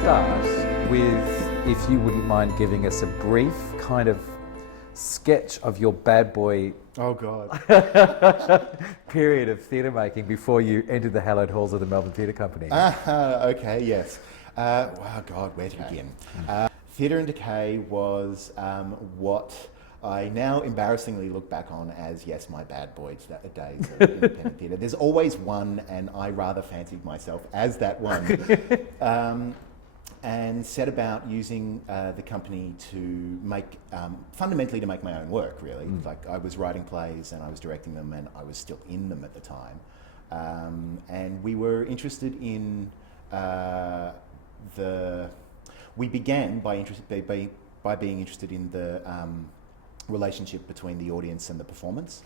start with, if you wouldn't mind giving us a brief kind of sketch of your bad boy Oh God. period of theatre making before you entered the hallowed halls of the Melbourne Theatre Company. Okay, yes. Wow, God, where to begin? Theatre and Decay was what I now embarrassingly look back on as, yes, my bad boy days of independent theatre. There's always one, and I rather fancied myself as that one. And set about using the company to make, fundamentally to make my own work, really. Like, I was writing plays and I was directing them and I was still in them at the time. And we were interested in we began by being interested in the relationship between the audience and the performance.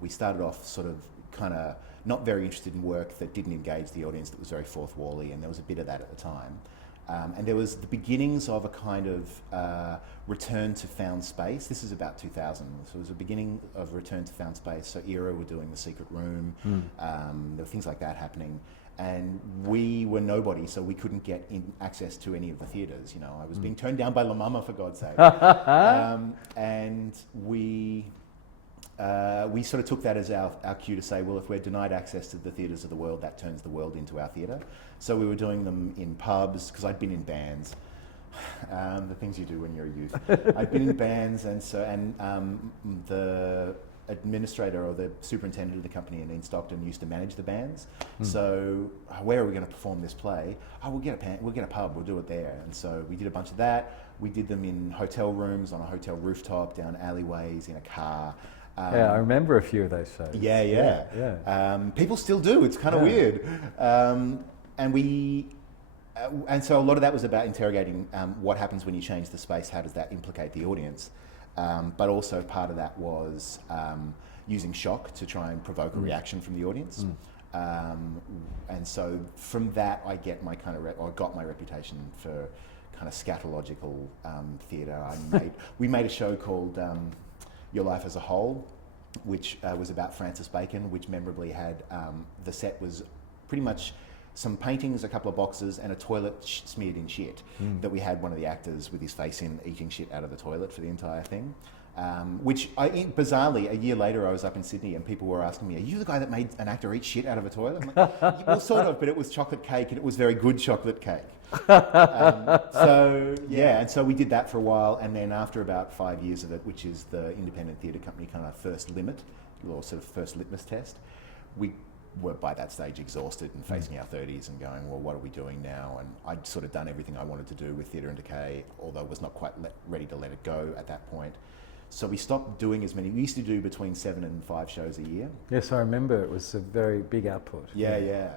We started off sort of kind of not very interested in work that didn't engage the audience, that was very fourth-wally, and there was a bit of that at the time. And there was the beginnings of a kind of return to found space. This is about 2000, so it was a beginning of return to found space. So Era were doing The Secret Room, there were things like that happening. And we were nobody, so we couldn't get access to any of the theatres. You know, I was being turned down by La Mama, for God's sake. And we sort of took that as our cue to say, well, if we're denied access to the theatres of the world, that turns the world into our theatre. So we were doing them in pubs, because I'd been in bands. The things you do when you're a youth. I'd been in bands, and the administrator or the superintendent of the company in Stockton used to manage the bands. So where are we going to perform this play? Oh, we'll get a pub, we'll do it there. And so we did a bunch of that. We did them in hotel rooms, on a hotel rooftop, down alleyways, in a car. Yeah, I remember a few of those shows. Yeah. People still do. It's kind of weird. And so a lot of that was about interrogating what happens when you change the space. How does that implicate the audience? But also part of that was using shock to try and provoke a reaction from the audience. And so from that, I got my reputation for kind of scatological theatre. We made a show called Your Life as a Whole, which was about Francis Bacon, which memorably had, the set was pretty much some paintings, a couple of boxes, and a toilet smeared in shit that we had one of the actors with his face in eating shit out of the toilet for the entire thing. Which, bizarrely, a year later I was up in Sydney and people were asking me, are you the guy that made an actor eat shit out of a toilet? I'm like, well, sort of, but it was chocolate cake, and it was very good chocolate cake. And so we did that for a while, and then after about 5 years of it, which is the Independent Theatre Company kind of first limit, or sort of first litmus test, we were by that stage exhausted and facing our 30s and going, well, what are we doing now? And I'd sort of done everything I wanted to do with Theatre and Decay, although I was not quite ready to let it go at that point. So we stopped doing as many. We used to do between 7 and 5 shows a year. Yes, I remember. It was a very big output. Yeah.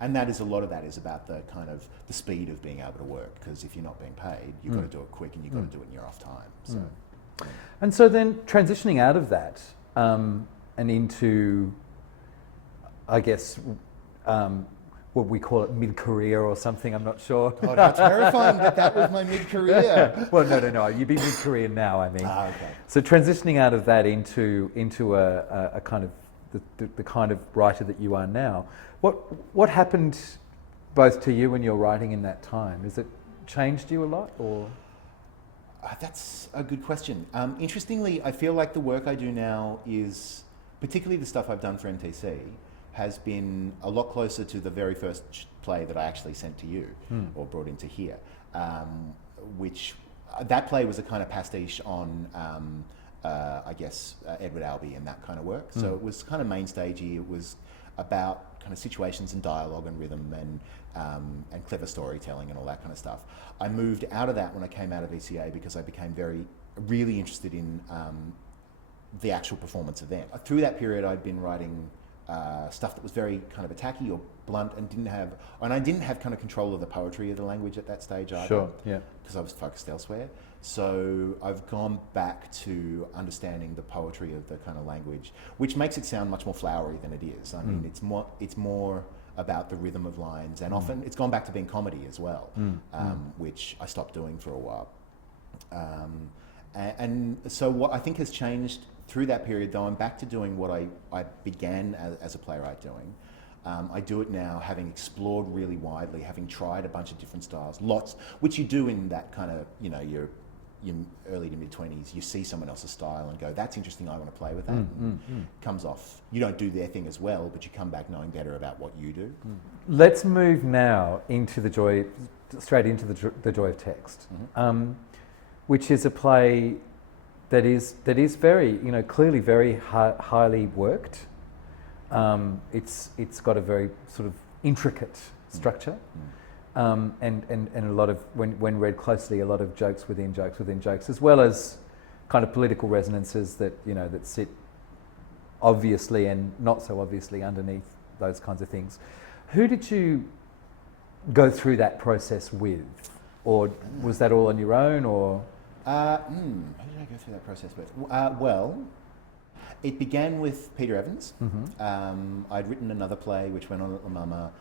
And that is, a lot of that is about the kind of the speed of being able to work, because if you're not being paid, you've got to do it quick, and you've got to do it in your off time. So. And so then transitioning out of that and into, I guess, what we call it, mid-career or something, I'm not sure. God, how terrifying that was my mid-career. Well, no, you'd be mid-career now, I mean. Okay. So transitioning out of that into a kind of, the kind of writer that you are now, what happened both to you and your writing in that time? Has it changed you a lot, or? That's a good question. Interestingly, I feel like the work I do now is, particularly the stuff I've done for MTC, has been a lot closer to the very first play that I actually sent to you or brought into here, which that play was a kind of pastiche on, I guess, Edward Albee and that kind of work. So it was kind of main stagey. It was about kind of situations and dialogue and rhythm and clever storytelling and all that kind of stuff. I moved out of that when I came out of ECA because I became really interested in the actual performance event. Through that period, I'd been writing stuff that was very kind of attacky or blunt, and I didn't have kind of control of the poetry of the language at that stage either. Sure, yeah. Because I was focused elsewhere. So I've gone back to understanding the poetry of the kind of language, which makes it sound much more flowery than it is. I mean, it's more about the rhythm of lines, and often it's gone back to being comedy as well, which I stopped doing for a while. And so what I think has changed through that period, though, I'm back to doing what I began as a playwright doing. I do it now having explored really widely, having tried a bunch of different styles, lots, which you do in that kind of, you know, your early to mid-20s. You see someone else's style and go, that's interesting, I want to play with that. Comes off. You don't do their thing as well, but you come back knowing better about what you do. Let's move now into straight into the Joy of Text, which is a play that is very, you know, clearly very highly worked. It's got a very sort of intricate structure, and a lot of, when read closely, a lot of jokes within jokes within jokes, as well as kind of political resonances that, you know, that sit obviously and not so obviously underneath those kinds of things. Who did you go through that process with, or was that all on your own, or? Who did I go through that process with? Well, it began with Peter Evans. I'd written another play which went on at La Mama,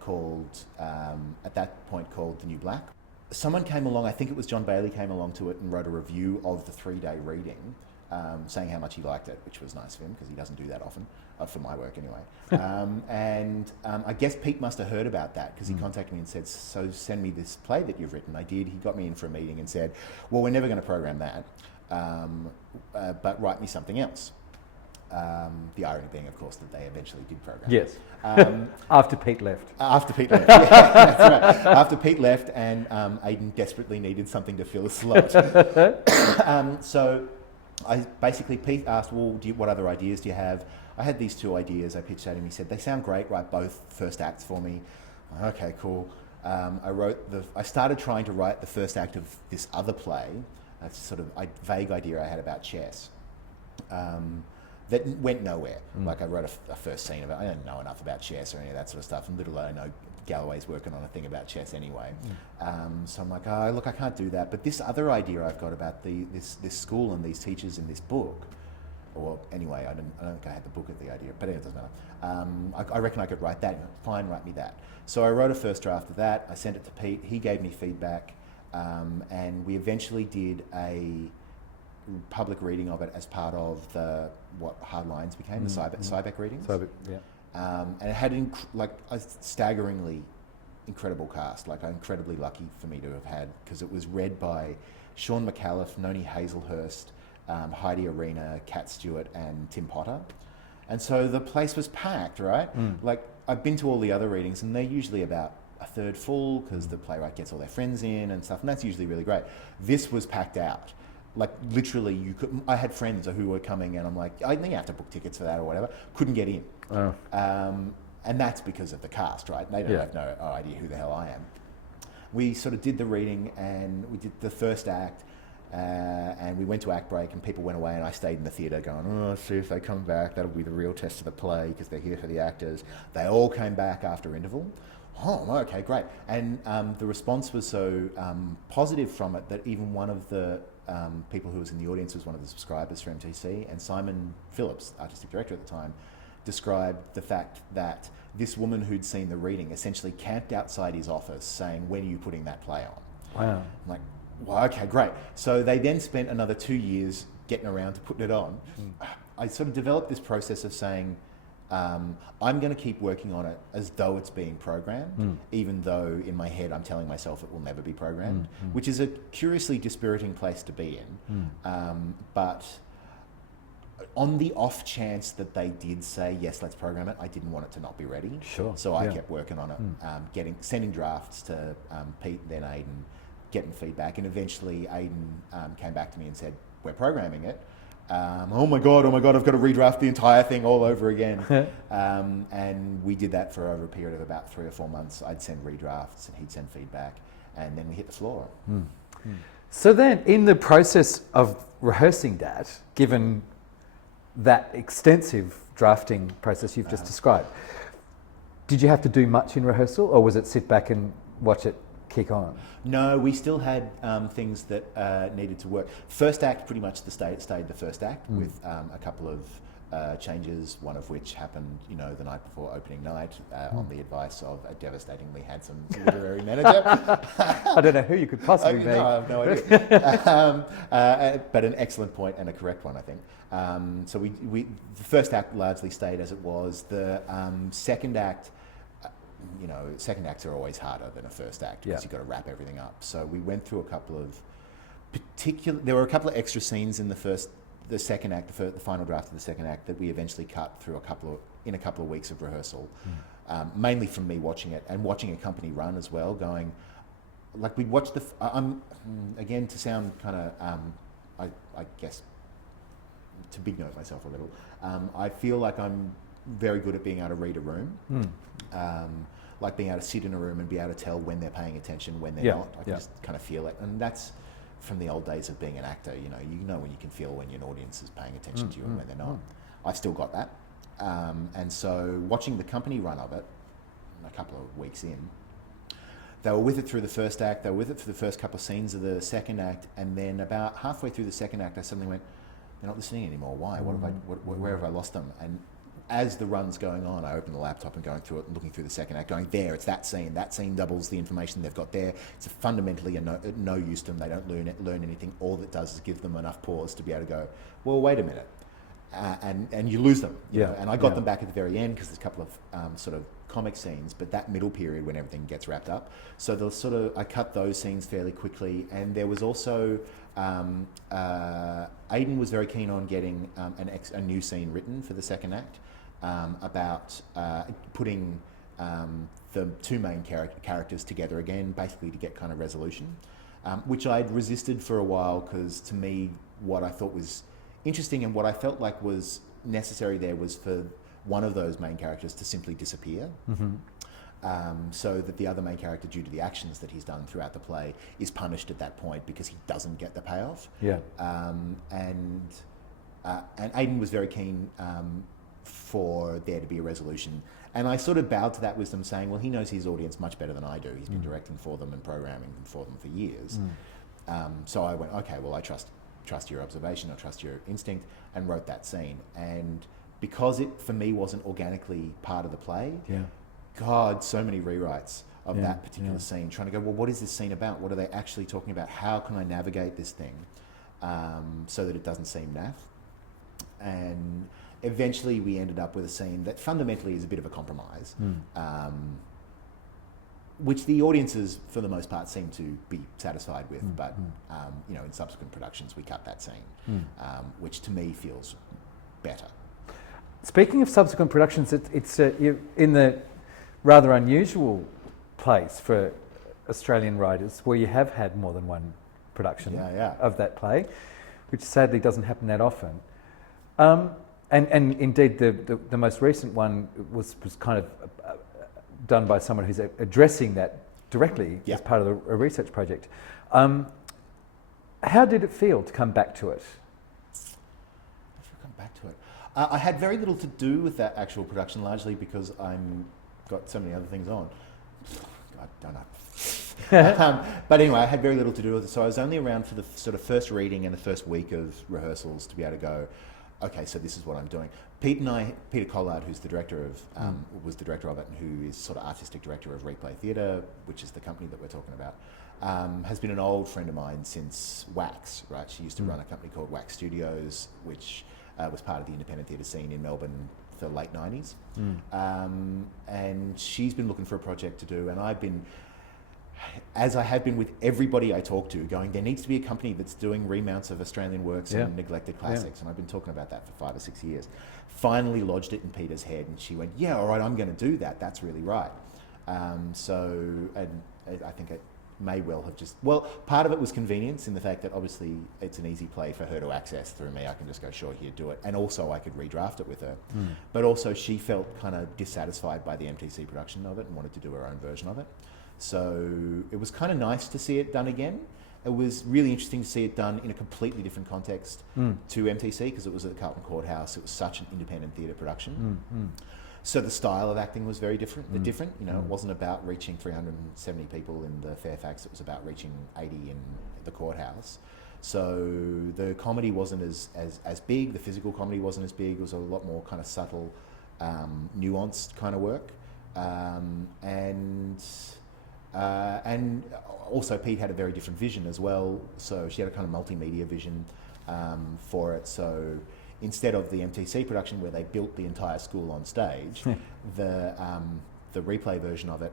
called, at that point called The New Black. Someone came along, I think it was John Bailey, came along to it and wrote a review of the 3-day reading, saying how much he liked it, which was nice of him because he doesn't do that often, for my work anyway. I guess Pete must have heard about that because he contacted me and said, so send me this play that you've written. I did. He got me in for a meeting and said, well, we're never going to program that, but write me something else. The irony being, of course, that they eventually did program. Yes. After Pete left. After Pete left, yeah, that's right. After Pete left and Aidan desperately needed something to fill a slot. So Pete asked, well, I what other ideas do you have? I had these 2 ideas I pitched at him. He said, they sound great, write both first acts for me. Okay, cool. I started trying to write the first act of this other play, a sort of vague idea I had about chess. That went nowhere. Like I wrote a first scene of it. I don't know enough about chess or any of that sort of stuff, and little I know Galloway's working on a thing about chess anyway. So I'm like, oh, look, I can't do that. But this other idea I've got about this school and these teachers in this book, or anyway, I don't think I had the book of the idea, but it doesn't matter. I reckon I could write that. Fine, write me that. So I wrote a first draft of that. I sent it to Pete. He gave me feedback, and we eventually did a public reading of it as part of what Hard Lines became, the Cybeck readings. And it had a staggeringly incredible cast. Like, I'm incredibly lucky for me to have had, because it was read by Sean McAuliffe, Noni Hazelhurst, Heidi Arena, Kat Stewart, and Tim Potter. And so the place was packed, right? Like, I've been to all the other readings, and they're usually about a third full because the playwright gets all their friends in and stuff, and that's usually really great. This was packed out. Like, literally, I had friends who were coming, and I'm like, I think you have to book tickets for that or whatever. Couldn't get in. And that's because of the cast, right? They don't have no idea who the hell I am. We sort of did the reading, and we did the first act, and we went to act break, and people went away, and I stayed in the theatre going, oh, see if they come back. That'll be the real test of the play because they're here for the actors. They all came back after interval. Oh, okay, great. And the response was so positive from it that even one of the people who was in the audience was one of the subscribers for MTC, and Simon Phillips, artistic director at the time, described the fact that this woman who'd seen the reading essentially camped outside his office saying, when are you putting that play on? Wow. I'm like, well, okay, great. So they then spent another 2 years getting around to putting it on. I sort of developed this process of saying, I'm going to keep working on it as though it's being programmed, even though in my head I'm telling myself it will never be programmed, which is a curiously dispiriting place to be in. But on the off chance that they did say, yes, let's program it, I didn't want it to not be ready. Sure. So I kept working on it, sending drafts to Pete, then Aidan, getting feedback, and eventually Aidan came back to me and said, we're programming it. Oh my God, I've got to redraft the entire thing all over again. And we did that for over a period of about 3 or 4 months. I'd send redrafts and he'd send feedback, and then we hit the floor. So then, in the process of rehearsing that, given that extensive drafting process you've just described, did you have to do much in rehearsal, or was it sit back and watch it kick on? No, we still had things that needed to work. First act, pretty much stayed the first act with a couple of changes, one of which happened, the night before opening night, on the advice of a devastatingly handsome literary manager. I don't know who you could possibly be. No, I have no idea. But an excellent point and a correct one, I think. So we the first act largely stayed as it was. The second act, second acts are always harder than a first act because you've got to wrap everything up. So we went through a couple of there were a couple of extra scenes in the second act, the final draft of the second act, that we eventually cut through in a couple of weeks of rehearsal, mainly from me watching it and watching a company run as well, going, like we'd watch again, to sound kind of, I guess, to big note myself a little, I feel like I'm very good at being able to read a room, like being able to sit in a room and be able to tell when they're paying attention, when they're not. I can just kind of feel it, and that's from the old days of being an actor. You know when you can feel when your audience is paying attention to you and when they're not. I've still got that, and so watching the company run of it, a couple of weeks in, they were with it through the first act. They were with it for the first couple of scenes of the second act, and then about halfway through the second act, I suddenly went, "They're not listening anymore. Why? Where have I lost them?" And as the run's going on, I open the laptop and going through it and looking through the second act, going, there, it's that scene. That scene doubles the information they've got there. It's fundamentally no use to them. They don't learn anything. All it does is give them enough pause to be able to go, well, wait a minute. And you lose them. You know? And I got them back at the very end because there's a couple of sort of comic scenes, but that middle period when everything gets wrapped up. So I cut those scenes fairly quickly. And there was also, Aidan was very keen on getting a new scene written for the second act. About putting the two main characters together again, basically to get kind of resolution, which I'd resisted for a while because to me, what I thought was interesting and what I felt like was necessary there was for one of those main characters to simply disappear, so that the other main character, due to the actions that he's done throughout the play, is punished at that point because he doesn't get the payoff. And Aidan was very keen for there to be a resolution. And I sort of bowed to that wisdom, saying, well, he knows his audience much better than I do. He's been directing for them and programming them for them for years. So I went, okay, well, I trust your observation, I trust your instinct, and wrote that scene. And because it, for me, wasn't organically part of the play, God, so many rewrites of that particular scene, trying to go, well, what is this scene about? What are they actually talking about? How can I navigate this thing so that it doesn't seem naff? And eventually we ended up with a scene that fundamentally is a bit of a compromise, which the audiences, for the most part, seem to be satisfied with. But in subsequent productions, we cut that scene, which to me feels better. Speaking of subsequent productions, it's you're in the rather unusual place for Australian writers where you have had more than one production of that play, which sadly doesn't happen that often. And indeed, the most recent one was kind of done by someone who's addressing that directly as part of a research project. How did it feel to come back to it? I had very little to do with that actual production, largely because I'm got so many other things on. I don't know. But anyway, I had very little to do with it, so I was only around for the sort of first reading and the first week of rehearsals to be able to go, okay, so this is what I'm doing. Peter Collard, who's the director of, was the director of it, and who is sort of artistic director of Reid Theatre, which is the company that we're talking about, has been an old friend of mine since Wax, right? She used to run a company called Fairfax Studios, which was part of the independent theatre scene in Melbourne for the late 90s. And she's been looking for a project to do, and I've been, as I have been with everybody I talk to, going, there needs to be a company that's doing remounts of Australian works and neglected classics. And I've been talking about that for 5 or 6 years. Finally lodged it in Peter's head, and she went, yeah, all right, I'm going to do that. That's really right. So I think it may well have just, well, part of it was convenience in the fact that obviously it's an easy play for her to access through me. I can just go, sure, here, do it. And also I could redraft it with her. But also she felt kind of dissatisfied by the MTC production of it and wanted to do her own version of it. So it was kind of nice to see it done again. It was really interesting to see it done in a completely different context to MTC, because it was at the Carlton Courthouse. It was such an independent theatre production. So the style of acting was very different. You know, it wasn't about reaching 370 people in the Fairfax. It was about reaching 80 in the courthouse. So the comedy wasn't as big, the physical comedy wasn't as big, it was a lot more kind of subtle, nuanced kind of work. And also Pete had a very different vision as well, so she had a kind of multimedia vision for it. So instead of the MTC production where they built the entire school on stage, the replay version of it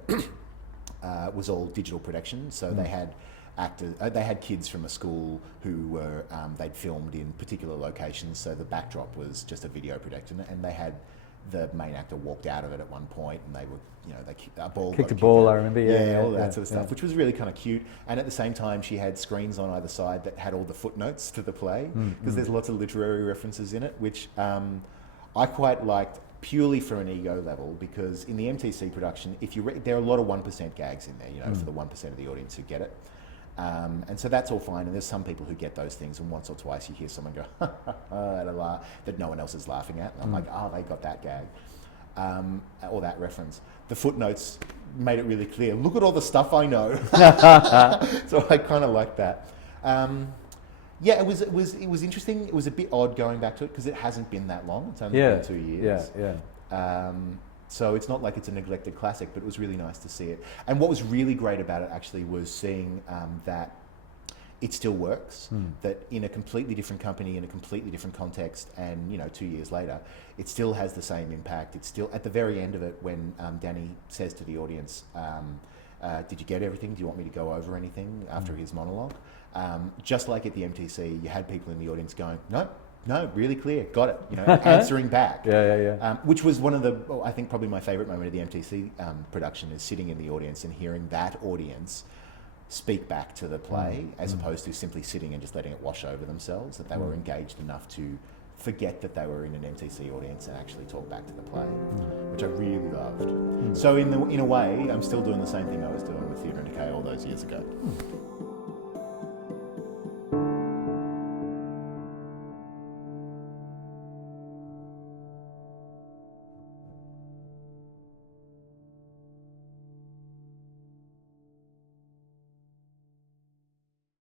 was all digital production. So they had actors, they had kids from a school who were they'd filmed in particular locations. So the backdrop was just a video production, and they had the main actor walked out of it at one point, and they were, you know, they kicked a ball. Kicked a ball, I remember. Yeah, all that sort of stuff, which was really kind of cute. And at the same time, she had screens on either side that had all the footnotes to the play, because there's lots of literary references in it, which I quite liked purely for an ego level, because in the MTC production, if you there are a lot of 1% gags in there, you know, for the 1% of the audience who get it. And so that's all fine, and there's some people who get those things, and once or twice you hear someone go at a laugh that no one else is laughing at. And I'm like, oh, they got that gag, or that reference. The footnotes made it really clear. Look at all the stuff I know. So I kind of like that. Yeah, it was interesting. It was a bit odd going back to it because it hasn't been that long. It's only been 2 years. So it's not like it's a neglected classic, but it was really nice to see it. And what was really great about it actually was seeing that it still works, that in a completely different company, in a completely different context, and, you know, 2 years later, it still has the same impact. It's still, at the very end of it, when Danny says to the audience, did you get everything? Do you want me to go over anything after his monologue? Just like at the MTC, you had people in the audience going, no, really clear, got it, you know, answering back. Which was one of the, I think probably my favourite moment of the MTC production is sitting in the audience and hearing that audience speak back to the play, as opposed to simply sitting and just letting it wash over themselves, that they were engaged enough to forget that they were in an MTC audience and actually talk back to the play, which I really loved. So in a way, I'm still doing the same thing I was doing with Theatre and Decay all those years ago.